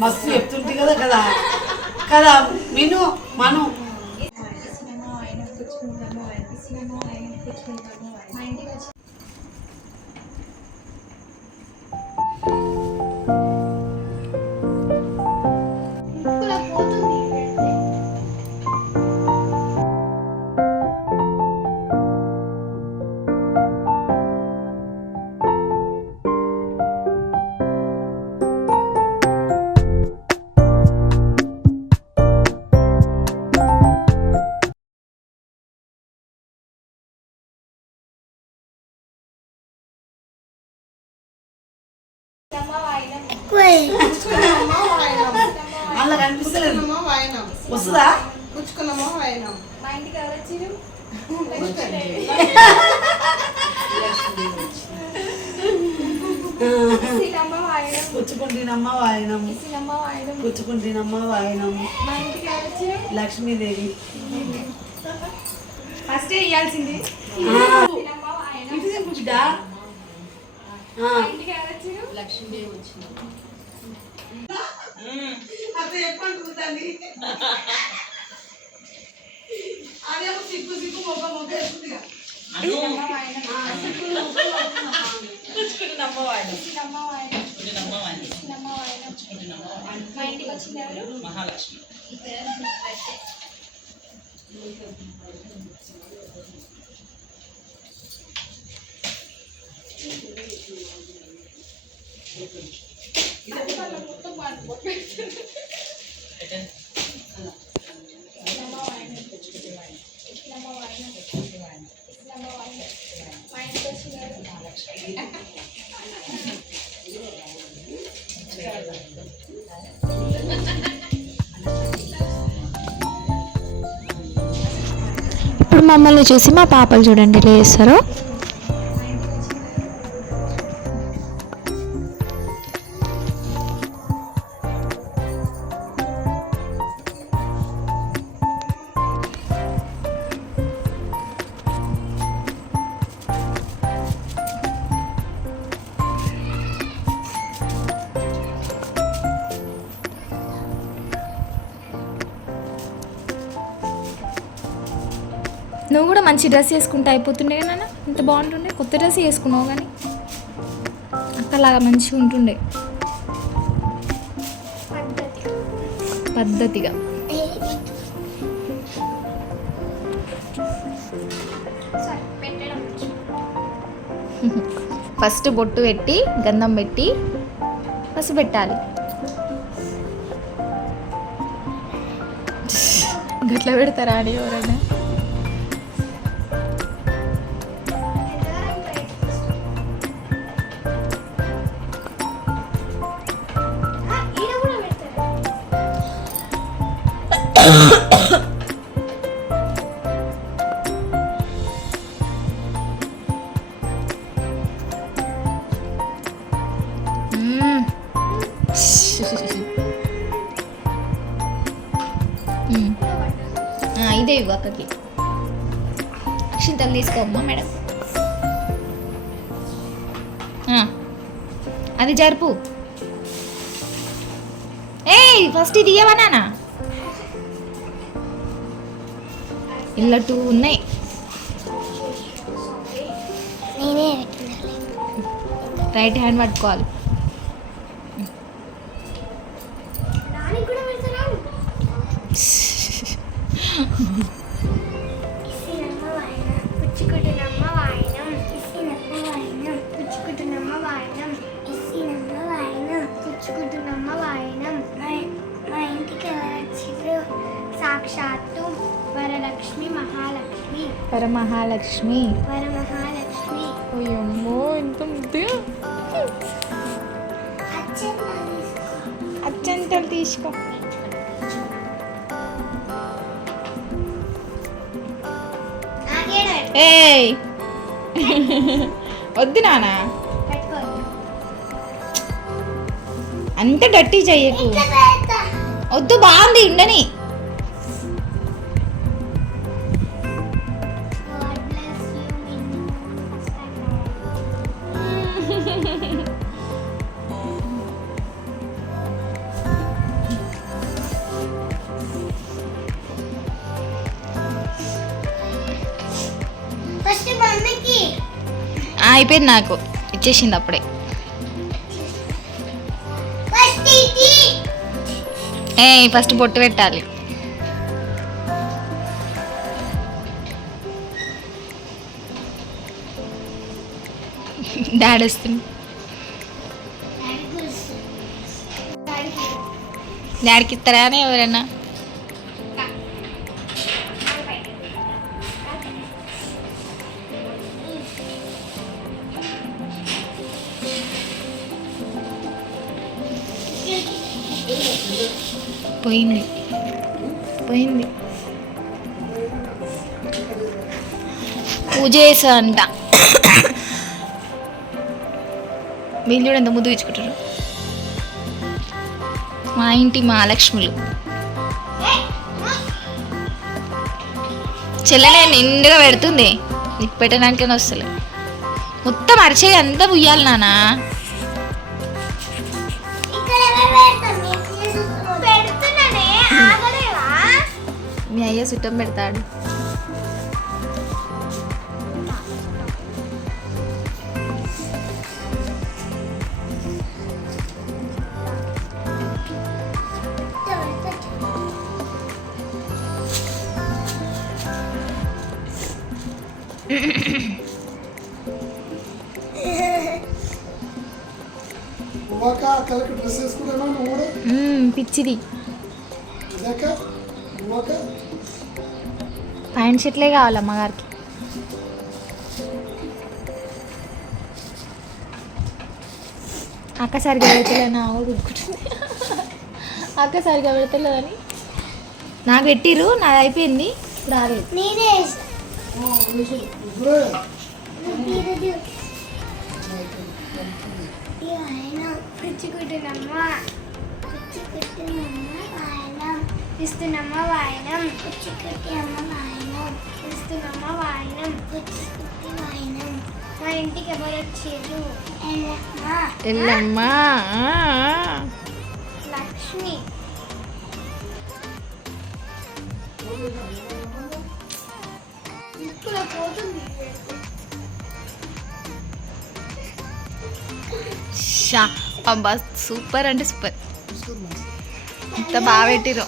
మస్తు చెప్తుంటే కదా కదా కదా విను మను అలా కనిపిస్తలేదు వస్తుందా పుచ్చుకుంటున్నమ్మ వాయనం పుచ్చుకుంటున్నమ్మ వాయనం లక్ష్మీదేవి ఫస్ట్ ఇయ్యాల్సింది బిడ్డ లక్ష్మీదేవి వచ్చింది అదేమో సిగ్గు సిగ్గు మొక్క మొక్క వేస్తుంది మహాలక్ష్మి ఇప్పుడు మమ్మల్ని చూసి మా పాపలు చూడండి ఎలా చేస్తారో. నువ్వు కూడా మంచి డ్రెస్ వేసుకుంటే అయిపోతుండే నాన్న, ఇంత బాగుంటుండే. కొత్త డ్రెస్ వేసుకున్నావు కానీ అక్కలాగా మంచిగా ఉంటుండే పద్ధతిగా. ఫస్ట్ బొట్టు పెట్టి గంధం పెట్టి పసుపు పెట్టాలి. గట్లా పెడతారా అని ఎవరైనా? ఇదే ఇవ్వు అక్కకి. క్షింతలు తీసుకోమ్మా మేడం. అది జరుపు. ఏయ్ ఫస్ట్ ఇది ఇవ్వవా నాన్న? ఇలా 2 ఉన్నాయి. రైట్ హ్యాండ్ పట్టుకోవాలి. సాక్షాత్తు వరలక్ష్మి మహాలక్ష్మి వరమహాలక్ష్మి. వరమహాలక్ష్మి. అయ్యమ్మో ఎంత ముద్దుగా. అచ్చంతలు తీసుకో. ఏయ్ వద్దు నానా, అంత డట్టి చెయ్యకు. వద్దు బాగుంది ఉండని. అయిపోయింది నాకు ఇచ్చేసింది అప్పుడే. ఫస్ట్ బొట్టు పెట్టాలి. డాడీ వస్తుంది. డాడీకి ఇస్తారా అని ఎవరైనా? పోయింది పోయింది. పూజ చేసా అంట. వీళ్ళు కూడా ఎంత ముద్దు ఇచ్చుకుంటారు. మా ఇంటి మహాలక్ష్ములు. చెల్లెనే నిండుగా పెడుతుంది, నీకు పెట్టడానికైనా వస్తలే. మొత్తం అరిచే అంతా పుయ్యాలి నానా. మీ అయ్య చుట్టం పెడతాడు. పిచ్చిది ప్యాంట్ షర్ట్లే కావాలి అమ్మగారికి. అక్క సరిగా పెడతలేనా ఉడుకుంటుంది. అక్క సరిగా పెడతలేదని నాకు పెట్టిర్రు, నాది అయిపోయింది. ఇప్పుడు రాలేదు. ఇస్తున్నమ్మ వాయనం కుచ్చికట్టి అమ్మ వాయనం ఇస్తున్నమ్మ వాయనం కుచ్చికట్టి వాయనం. మా ఇంటికి ఎవరు వచ్చారు? ఎల్లమ్మ లక్ష్మి. ఇక్కడ పోతుంది. షా అబ్బా సూపర్ అంటే సూపర్. ఎంత బాగా పెట్టిరు.